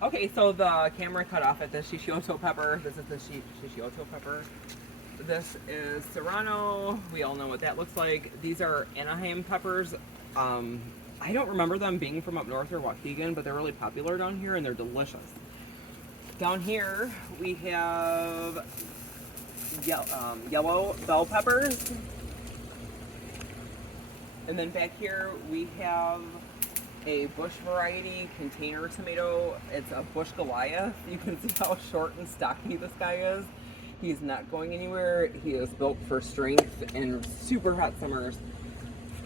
Okay, so the camera cut off at the shishioto pepper. This is the shishioto pepper. This is serrano. We all know what that looks like. These are Anaheim peppers. Um, I don't remember them being from up north or Waukegan, but they're really popular down here and they're delicious. Down here we have yellow bell peppers. And then back here we have a bush variety container tomato. It's a bush Goliath. You can see how short and stocky this guy is. He's not going anywhere. He is built for strength in super hot summers.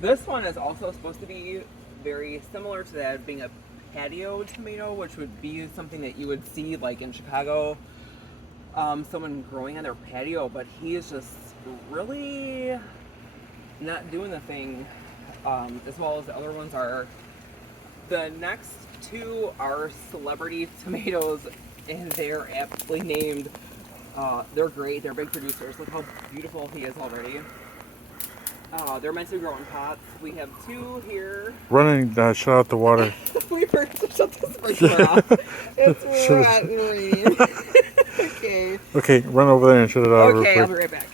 This one is also supposed to be very similar to that, being a patio tomato, which would be something that you would see like in Chicago, someone growing on their patio, but he is just really not doing the thing as well as the other ones are. The next two are celebrity tomatoes, and they're aptly named. They're great. They're big producers. Look how beautiful he is already. They're meant to grow in pots. We have two here. Run and shut out the water. We forgot to shut the sprinkler off. It's wet and raining. Okay. Okay, run over there and shut it out real Okay, quick. I'll be right back.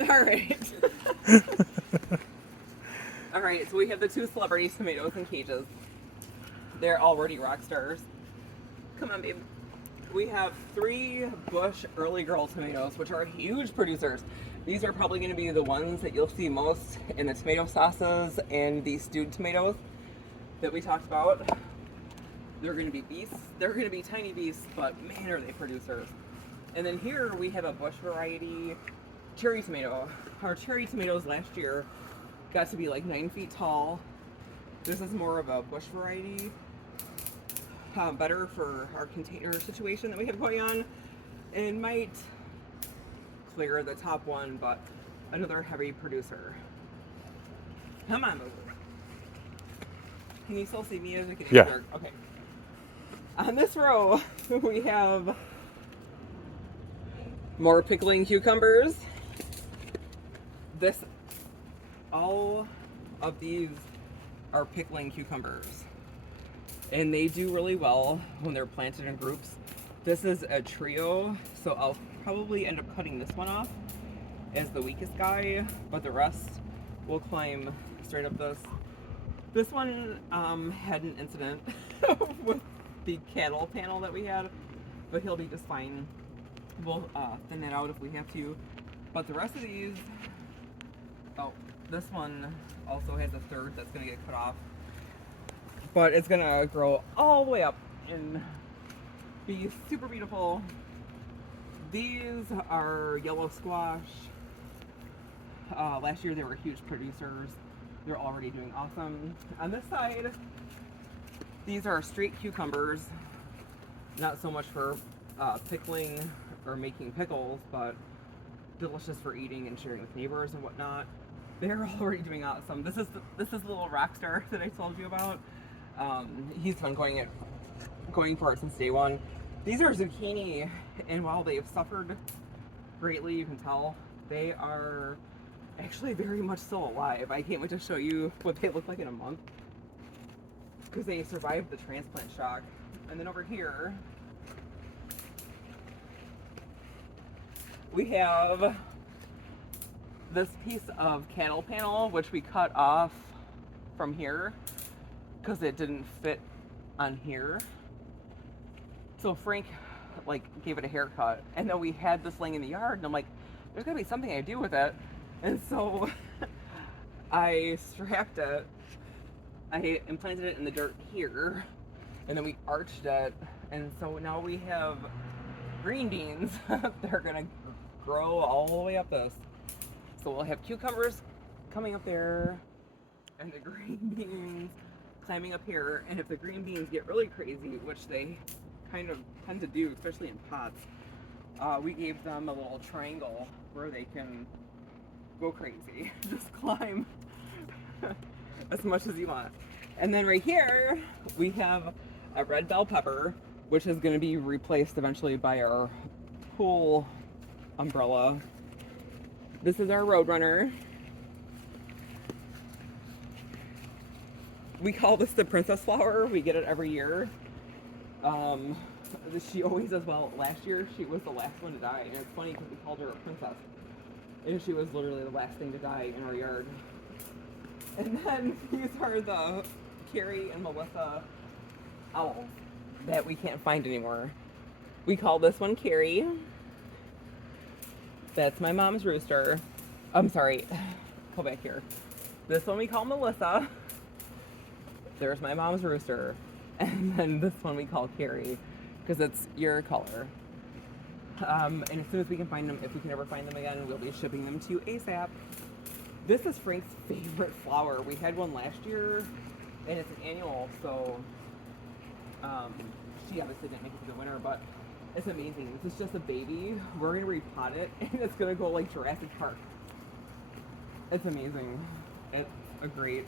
All right. All right, so we have the two celebrity tomatoes in cages. They're already rock stars. Come on, babe. We have three Bush Early Girl tomatoes, which are huge producers. These are probably going to be the ones that you'll see most in the tomato sauces and the stewed tomatoes that we talked about. They're going to be beasts. They're going to be tiny beasts, but man, are they producers. And then here we have a Bush variety cherry tomato. Our cherry tomatoes last year got to be like 9 feet tall. This is more of a Bush variety. Better for our container situation that we have going on. It might clear the top one, but another heavy producer. Come on, Boo. Can you still see me as a kid? Yeah. Okay. On this row, we have more pickling cucumbers. All of these are pickling cucumbers, and they do really well when they're planted in groups. This is a trio, so I'll probably end up cutting this one off as the weakest guy, but the rest will climb straight up this. This one had an incident with the cattle panel that we had, but he'll be just fine. We'll thin that out if we have to. But the rest of these, this one also has a third that's gonna get cut off. But it's gonna grow all the way up and be super beautiful. These are yellow squash. Last year they were huge producers. They're already doing awesome. On this side, these are straight cucumbers. Not so much for pickling or making pickles, but delicious for eating and sharing with neighbors and whatnot. They're already doing awesome. This is the little rock star that I told you about. He's been going for it since day one. These are zucchini, and while they've suffered greatly, you can tell they are actually very much still alive. I can't wait to show you what they look like in a month, because they survived the transplant shock. And then over here we have this piece of cattle panel, which we cut off from here because it didn't fit on here. So Frank gave it a haircut, and then we had this laying in the yard, and I'm like, there's gotta be something I do with it. And so I strapped it, I implanted it in the dirt here, and then we arched it, and so now we have green beans that are gonna grow all the way up this. So we'll have cucumbers coming up there, and the green beans climbing up here. And if the green beans get really crazy, which they kind of tend to do, especially in pots, we gave them a little triangle where they can go crazy. Just climb as much as you want. And then right here, we have a red bell pepper, which is going to be replaced eventually by our pool umbrella. This is our Roadrunner. We call this the princess flower. We get it every year. She always does well. Last year, she was the last one to die. And it's funny because we called her a princess. And she was literally the last thing to die in our yard. And then these are the Carrie and Melissa owls that we can't find anymore. We call this one Carrie. That's my mom's rooster. I'm sorry. Go back here. This one we call Melissa. There's my mom's rooster. And then this one we call Carrie because it's your color. And as soon as we can find them, if we can ever find them again, we'll be shipping them to you ASAP. This is Frank's favorite flower. We had one last year, and it's an annual, so she obviously didn't make it to the winter, but it's amazing. This is just a baby. We're gonna repot it, and it's gonna go like Jurassic Park. It's amazing. It's a great.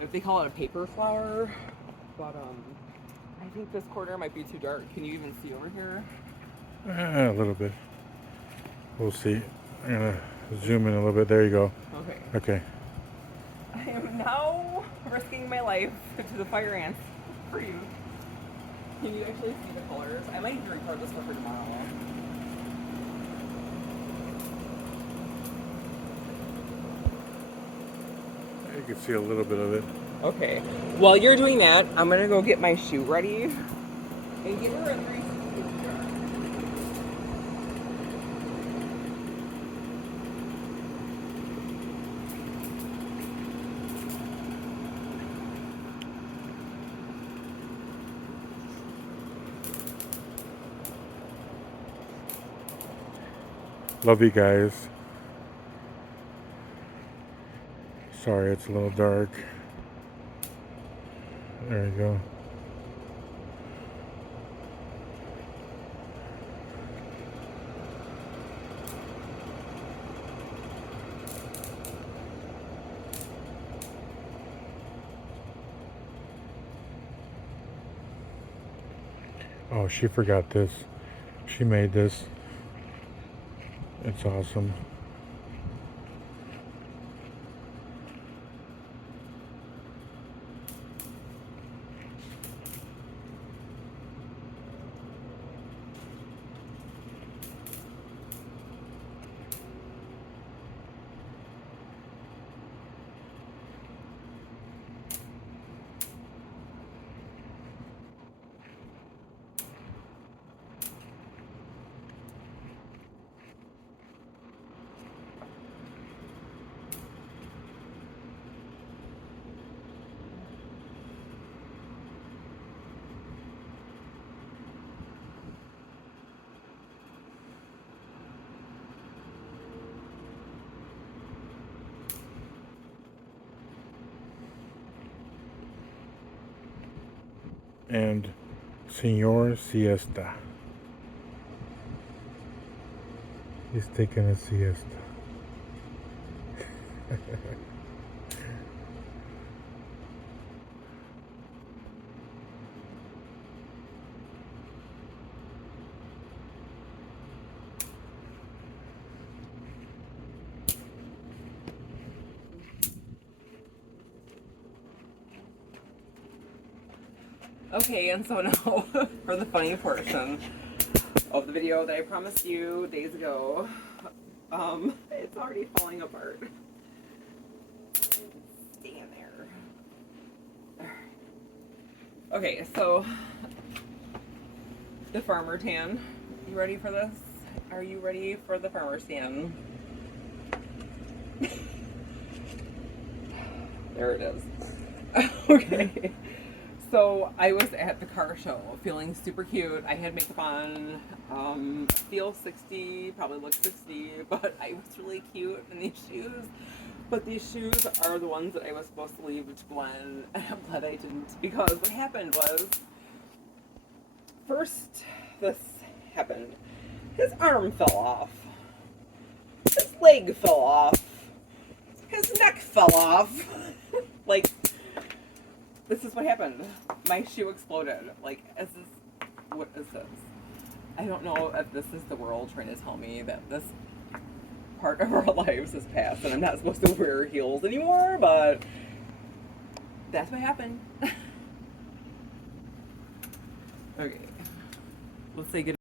If they call it a paper flower, but I think this corner might be too dark. Can you even see over here? A little bit. We'll see. I'm gonna zoom in a little bit. There you go. Okay. Okay. I am now risking my life to the fire ants for you. Can you actually see the colors? I might even record this one for tomorrow. You can see a little bit of it. Okay. While you're doing that, I'm gonna go get my shoe ready and give her a 360 jar. Love you guys. Sorry, it's a little dark. There you go. Oh, she forgot this. She made this. It's awesome. And Senor Siesta. He's taking a siesta. Okay, and so now for the funny portion of the video that I promised you days ago. It's already falling apart. Stay in there. Okay, so the farmer tan. You ready for this? Are you ready for the farmer tan? There it is. Okay. So I was at the car show feeling super cute. I had makeup on, feel 60, probably look 60, but I was really cute in these shoes. But these shoes are the ones that I was supposed to leave to Glenn, and I'm glad I didn't, because what happened was, first this happened. His arm fell off. His leg fell off. His neck fell off. Like, this is what happened. My shoe exploded. Like, what is this? I don't know if this is the world trying to tell me that this part of our lives has passed and I'm not supposed to wear heels anymore, but that's what happened. Okay. Let's say good.